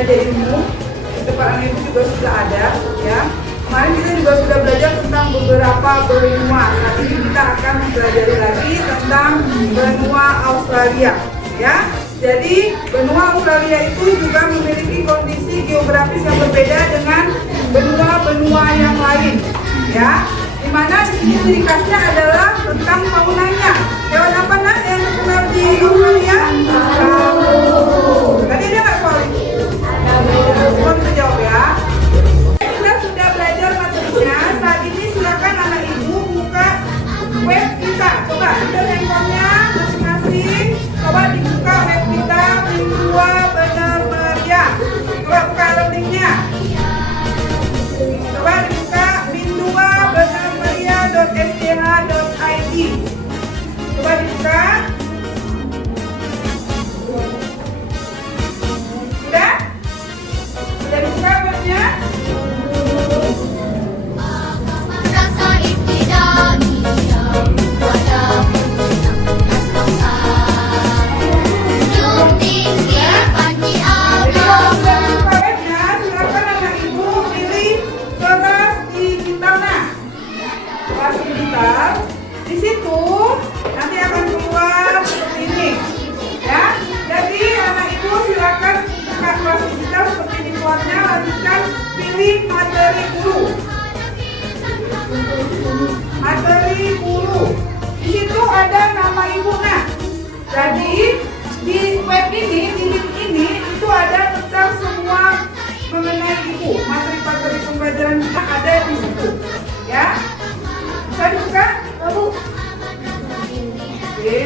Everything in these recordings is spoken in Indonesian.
belajar ilmu. Di depan anak ibu juga sudah ada ya. Kemarin kita juga sudah belajar tentang beberapa benua. Saat ini kita akan mempelajari lagi tentang benua Australia ya. Jadi benua Australia itu juga memiliki kondisi geografis yang berbeda dengan benua-benua yang lain ya. Dimana di sini ciri khasnya adalah tentang faunanya. Hewan apa nak yang terkenal di Australia? Kanguru. Tadi ada nggak soal itu? Semua bisa jawab ya. Kita sudah belajar materinya. Saat ini silakan anak ibu buka web kita. Coba ambil handphonenya masing-masing. Coba dibuka web kita Mindua Bener Meriah. Coba buka linknya. Coba dibuka minduabenermeriah.sdh.id. Coba dibuka. Sudah? Sudah dibuka webnya? Di situ nanti akan keluar seperti ini ya. Jadi anak ibu silakan buka kelas digital seperti ini keluarnya, lanjutkan pilih materi guru. Materi guru. Di situ ada nama ibu nah. Jadi di web ini, di link ini itu ada tentang semua mengenai ibu. Materi-materi pembelajaran kita ada di situ ya. Bisa dibuka? Bu. Oke.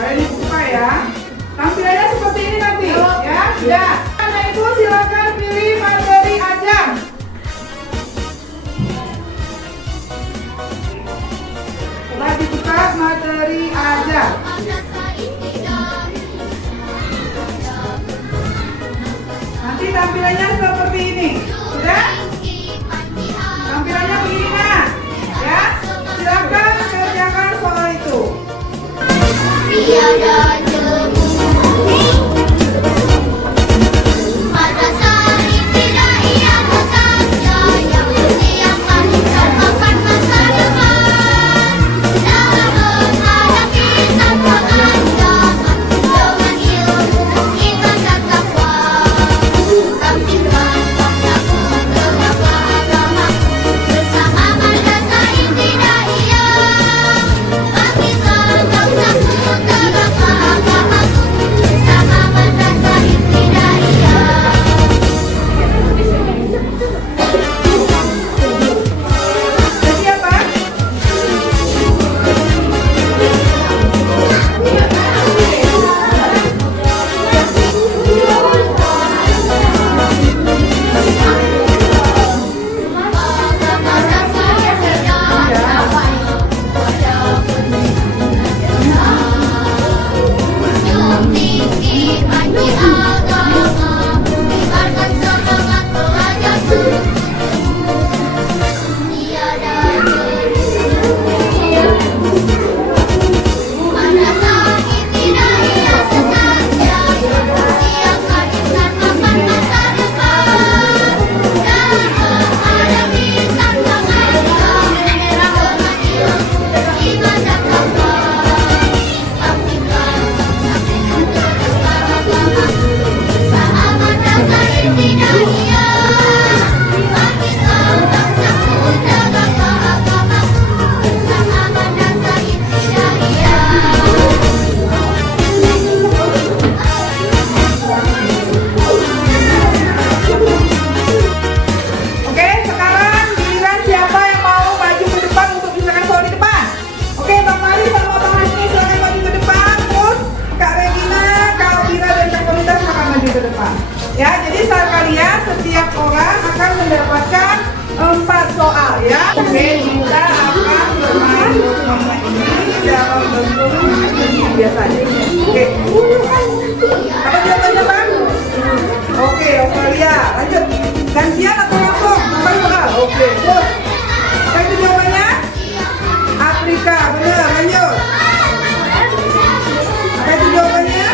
Ini buka ya. Tampilannya seperti ini nanti ya. Ya. Anak ibu silakan pilih materi ajang. Coba dibuka materi ajang. Nanti tampilannya seperti ini. Sudah? Tampilannya begini nah, ya. Silakan kerjakan soal itu. Ya, jadi saat kalian setiap orang akan mendapatkan 4 soal ya. Oke, kita akan bermain bersama ini dalam bentuk biasa aja. Oke. Apa jawabannya, Bang? Oke, Australia. Lanjut. Gantian atau langsung? 4 soal. Oke, terus. Apa itu jawabannya? Afrika, benar. Lanjut. Apa itu jawabannya?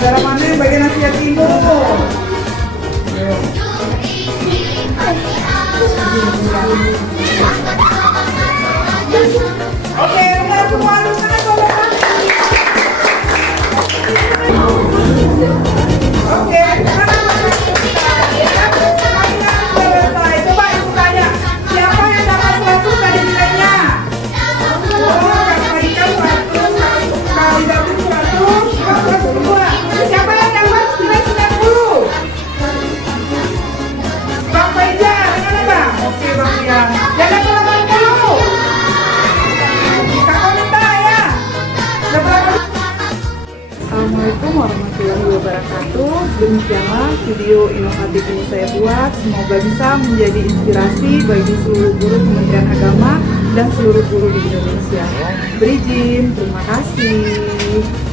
Negara mana yang bagian Asia Timur? Oke, udah semua lulusan tolong kaki. Oke, sekarang masa kita ya. Kalian selesai. Coba ibu tanya, siapa yang dapat 100 tadi nilainya? Oh, Kak Ika 100, Kak David 100, Kak 102. Siapa yang dapat nilai 90? Bang Faizal, mana Bang? Oke Bang Fian. Yang dapat 80? Kak Komita ya? Dapat 80? Assalamualaikum warahmatullahi wabarakatuh. Demikianlah video inovatif ini saya buat. Semoga bisa menjadi inspirasi bagi seluruh guru Kementerian Agama dan seluruh guru di Indonesia. Berizin, terima kasih.